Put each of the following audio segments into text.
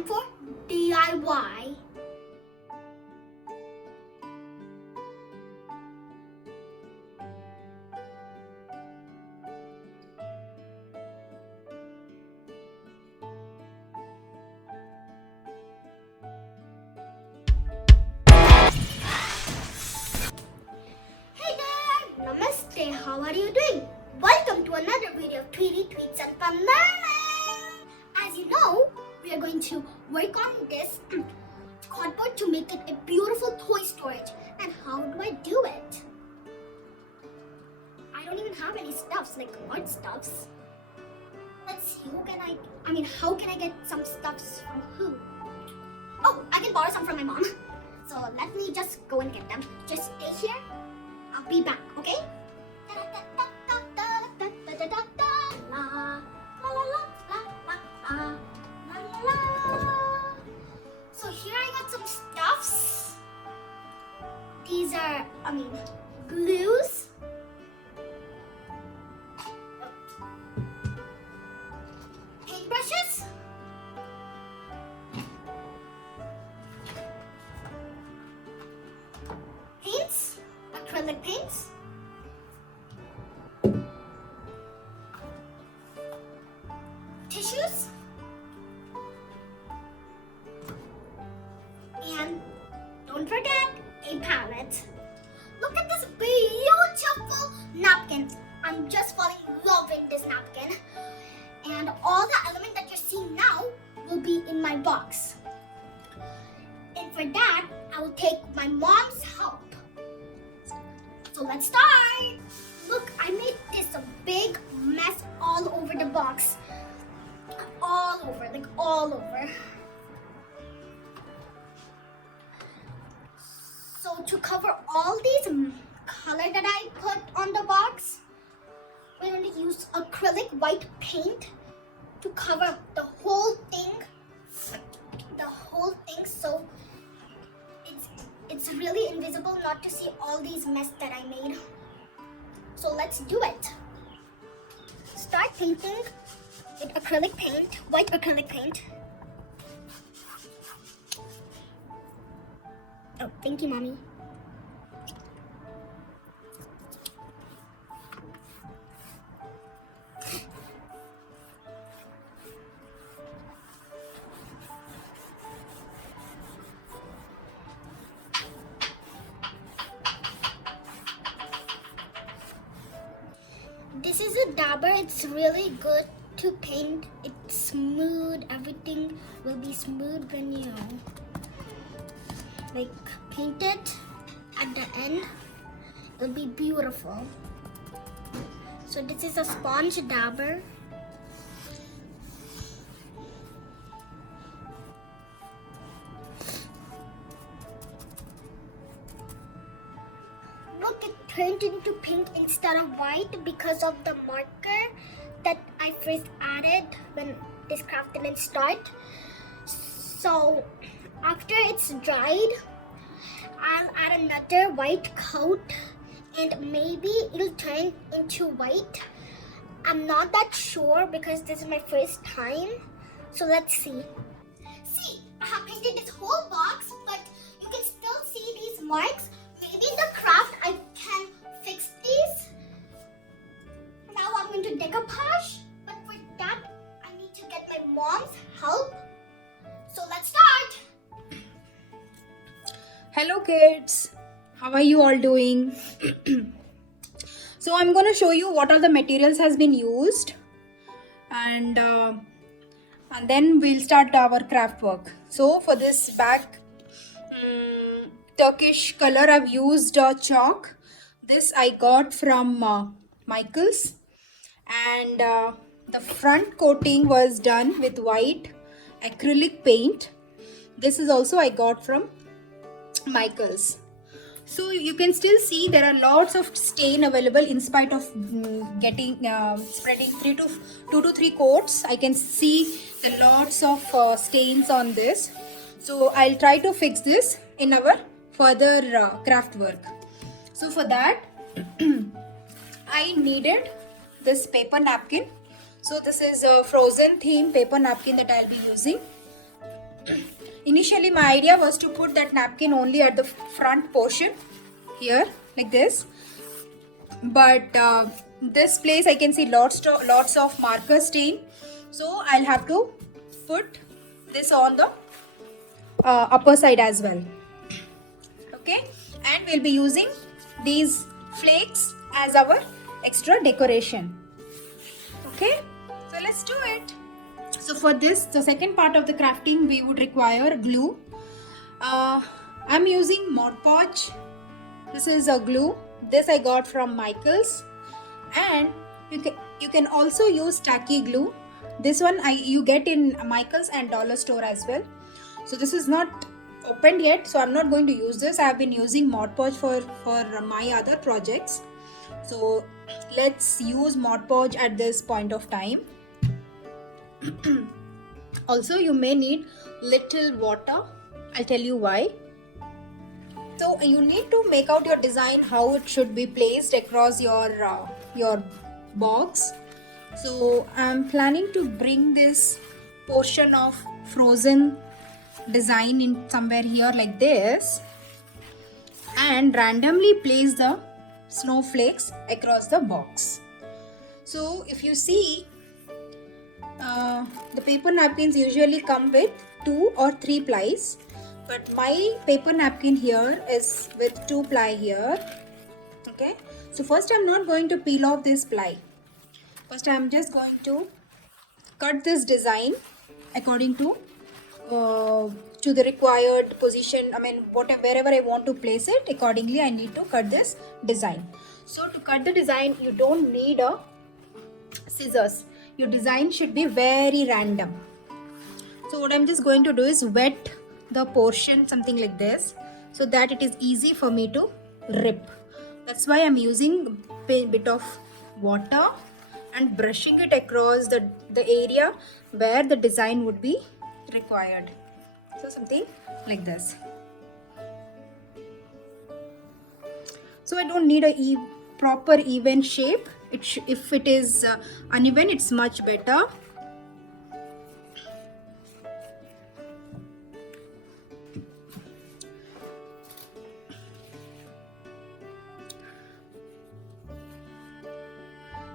stand for DIY. Hey there! Namaste, how are you doing? Welcome to another video of Tweetie Tweets and Fun Learning! As you know, we are going to work on this cardboard to make it a beautiful toy storage. And how do I do it? I don't even have any stuffs, like art stuffs. Let's see, how can I get some stuffs from who? Oh, I can borrow some from my mom. So let me just go and get them. Just stay here. I'll be back, okay? So here I got some stuffs. These are, glues. Paintbrushes. Paints, acrylic paints. Tissues. And don't forget a palette. Look at this beautiful napkin. I'm just falling in love with this napkin. And all the elements that you're seeing now will be in my box. And for that, I will take my mom's help. So let's start. Look, I made this a big mess all over the box. All over. So to cover all these color that I put on the box, we're going to use acrylic white paint to cover the whole thing. So it's really invisible not to see all these mess that I made. So let's do it. Start painting with acrylic paint, white acrylic paint. Oh, thank you, Mommy. This is a dabber. It's really good to paint. It's smooth. Everything will be smooth when you paint it at the end. It'll be beautiful. So this is a sponge dabber. Look, it turned into pink instead of white because of the marker that I first added when this craft didn't start. So after it's dried, I'll add another white coat and maybe it'll turn into white. I'm not that sure because this is my first time. So let's see. See, I have painted this whole box, but you can still see these marks. Maybe in the craft I can fix these. Now I'm going to decoupage, but for that I need to get my mom's help. So let's start. Hello kids, how are you all doing? So I'm going to show you what all the materials has been used and then we'll start our craft work. So for this bag, Turkish color, I've used chalk. This I got from Michael's, and the front coating was done with white acrylic paint. This is also I got from Michael's. So you can still see there are lots of stain available in spite of getting spreading 2 to 3 coats. I can see the lots of stains on this. So I'll try to fix this in our further craft work. So for that I needed this paper napkin. So this is a frozen theme paper napkin that I'll be using. Initially my idea was to put that napkin only at the front portion here like this, but this place I can see lots of marker stain, so I'll have to put this on the upper side as well. Okay, and we'll be using these flakes as our extra decoration. Okay, so let's do it. So for this, the second part of the crafting, we would require glue. I'm using Mod Podge. This is a glue. This I got from Michaels, and you can also use tacky glue. This one you get in Michaels and dollar store as well. So this is not opened yet, so I'm not going to use this. I have been using Mod Podge for my other projects. So let's use Mod Podge at this point of time. Also, you may need little water. I'll tell you why. So you need to make out your design, how it should be placed across your box. So I'm planning to bring this portion of frozen design in somewhere here like this, and randomly place the snowflakes across the box. So if you see, the paper napkins usually come with 2 or 3 plies, but my paper napkin here is with 2 ply here. Okay, so first I'm not going to peel off this ply. First I'm just going to cut this design according to the required position. I mean, wherever I want to place it, accordingly I need to cut this design. So to cut the design, you don't need a scissors. Your design should be very random. So what I'm just going to do is wet the portion something like this, so that it is easy for me to rip. That's why I'm using a bit of water and brushing it across the area where the design would be required. So something like this. So I don't need a proper even shape. If it is uneven, it's much better.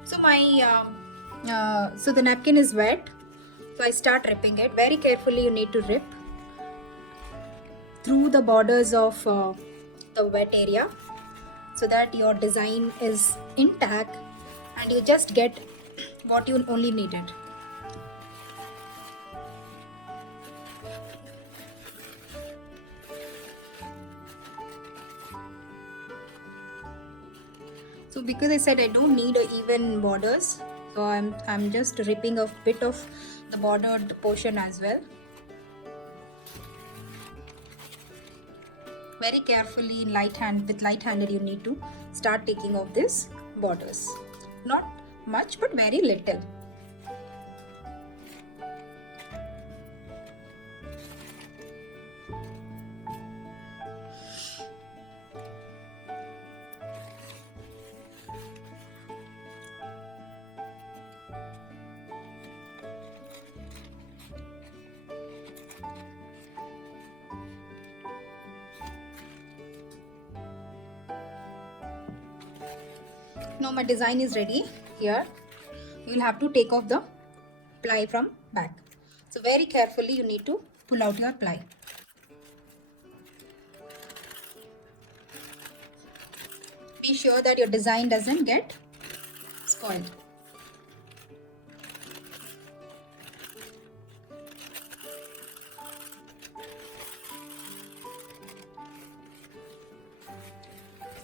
So so the napkin is wet, so I start ripping it very carefully. You need to rip through the borders of the wet area, so that your design is intact and you just get what you only needed. So because I said I don't need even borders, so I'm just ripping a bit of the bordered portion as well. Very carefully, with light-handed, you need to start taking off this borders. Not much, but very little. Now my design is ready. Here you will have to take off the ply from back. So very carefully you need to pull out your ply. Be sure that your design doesn't get spoiled.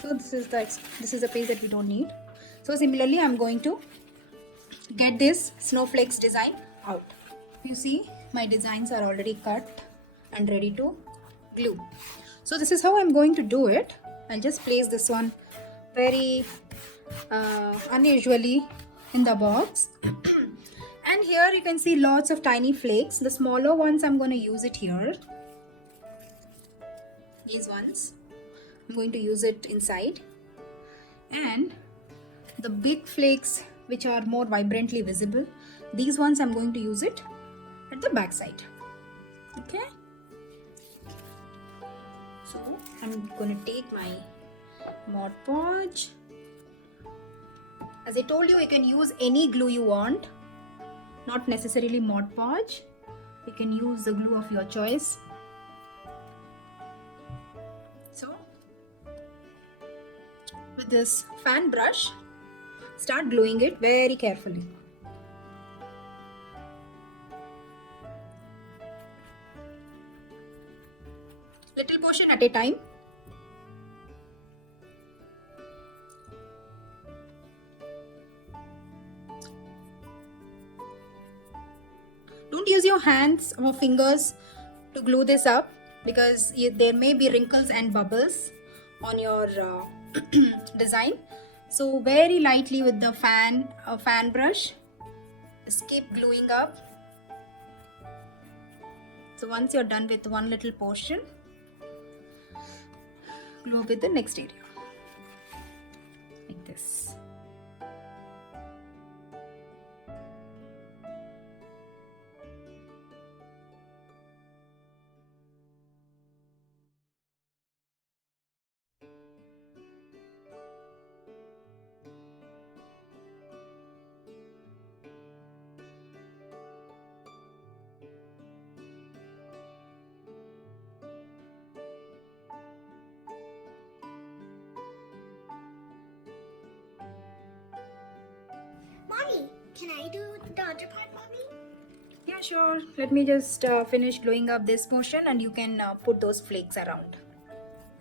So this is the piece that we don't need. So similarly, I'm going to get this snowflakes design out. You see, my designs are already cut and ready to glue. So this is how I'm going to do it. I'll just place this one very unusually in the box. And here you can see lots of tiny flakes. The smaller ones, I'm going to use it here. These ones, I'm going to use it inside. And the big flakes which are more vibrantly visible, these ones I'm going to use it at the back side. Okay. So I'm gonna take my Mod Podge. As I told you, you can use any glue you want, not necessarily Mod Podge. You can use the glue of your choice. So with this fan brush, start gluing it very carefully. Little portion at a time. Don't use your hands or fingers to glue this up because there may be wrinkles and bubbles on your design. So very lightly with the fan brush, just keep gluing up. So once you're done with one little portion, glue up with the next area like this. Mommy, can I do the other part, Mommy? Yeah, sure. Let me just finish gluing up this portion and you can put those flakes around.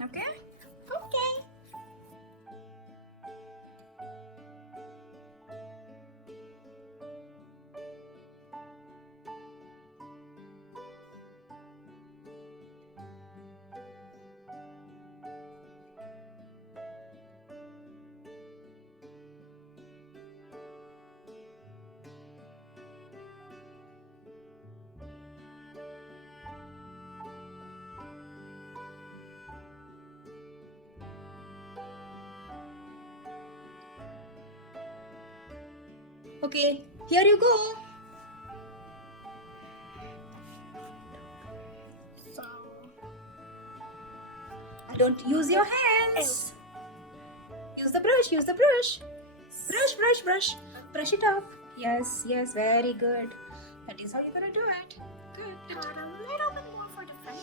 Okay? Okay. Okay, here you go. So, Don't use your hands. Use the brush, use the brush. Brush, brush, brush. Brush it up. Yes, yes, very good. That is how you're gonna do it. Good. add a little bit more for the front.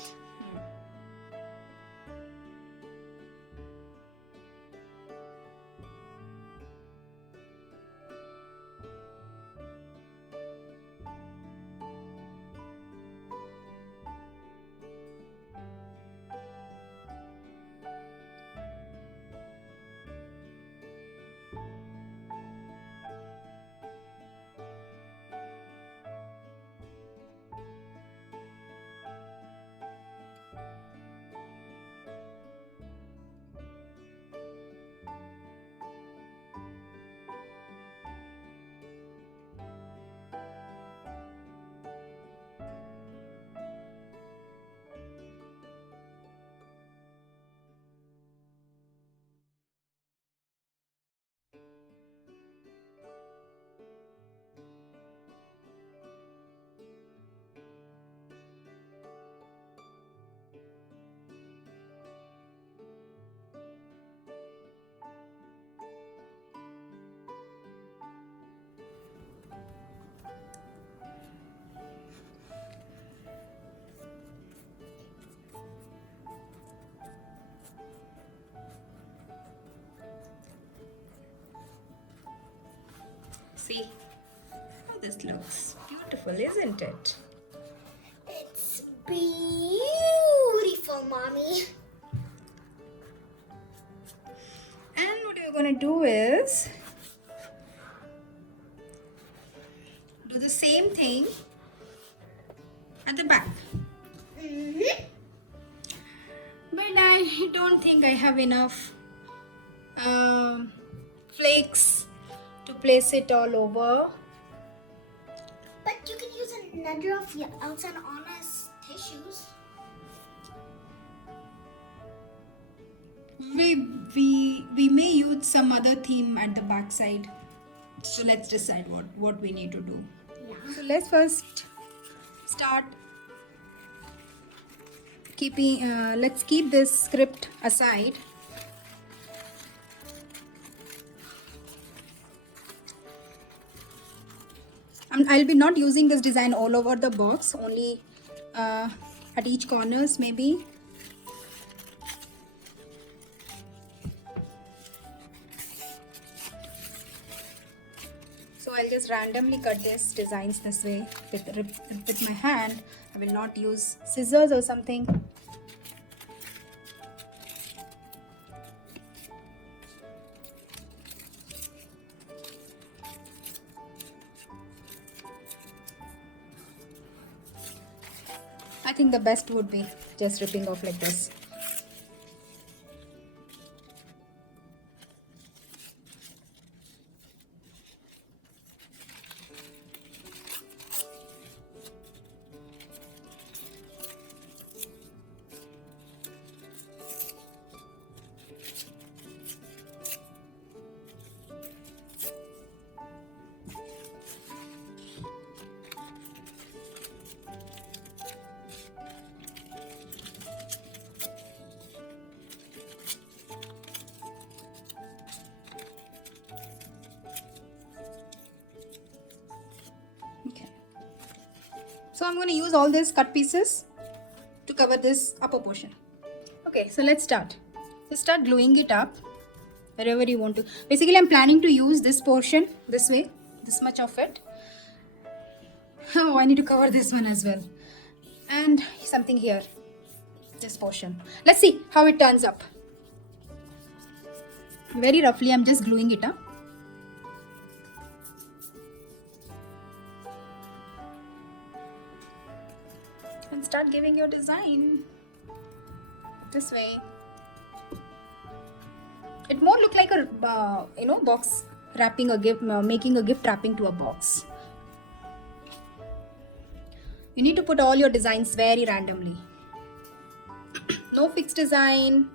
See how this looks. Beautiful, isn't it? It's beautiful, Mommy. And what you're gonna do is do the same thing at the back. Mm-hmm. But I don't think I have enough flakes to place it all over. But you can use another of your outside honest tissues. We may use some other theme at the back side. So let's decide what we need to do. Yeah. So let's first start let's keep this script aside. I'll be not using this design all over the box, only at each corners maybe. So I'll just randomly cut these designs this way with my hand. I will not use scissors or something. I think the best would be just ripping off like this. So I'm going to use all these cut pieces to cover this upper portion. Okay, so let's start. Just start gluing it up wherever you want to. Basically, I'm planning to use this portion this way, this much of it. Oh, I need to cover this one as well. And something here, this portion. Let's see how it turns up. Very roughly, I'm just gluing it up. And start giving your design this way. It won't look like a box wrapping a gift, making a gift wrapping to a box. You need to put all your designs very randomly. No fixed design.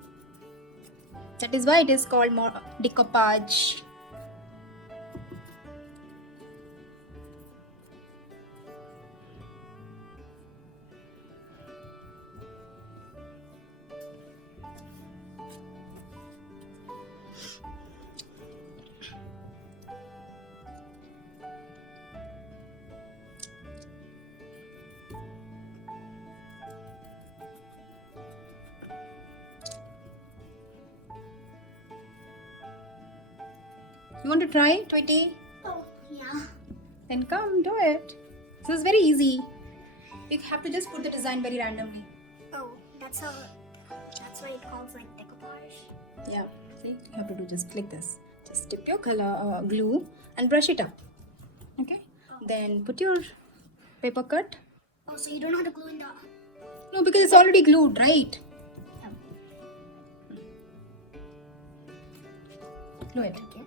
That is why it is called more decoupage. You want to try, Tweetie? Oh, yeah. Then come, do it. This is very easy. You have to just put the design very randomly. Oh, that's why it calls like decoupage. Yeah, see, you have to do just like this. Just dip your color glue and brush it up. Okay. Oh. Then put your paper cut. Oh, so you don't have to glue in the... No, because it's already glued, right? Yeah. Glue it. Okay.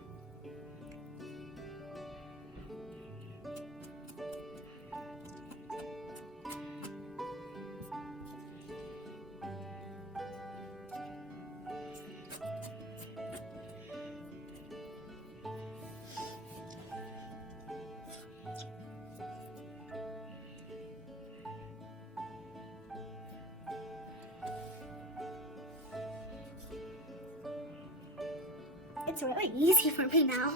It's really easy for me now.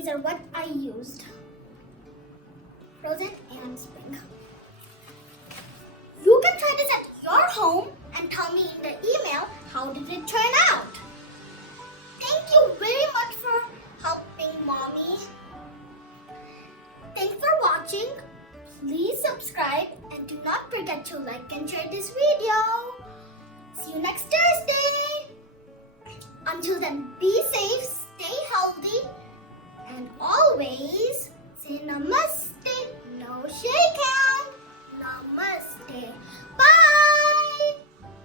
these are what I used. Frozen and spring. You can try this at your home and tell me in the email how did it turn out. Thank you very much for helping Mommy. Thanks for watching. Please subscribe and do not forget to like and share this video. See you next Thursday. Until then, be safe, stay healthy, and always say namaste, no shake hands.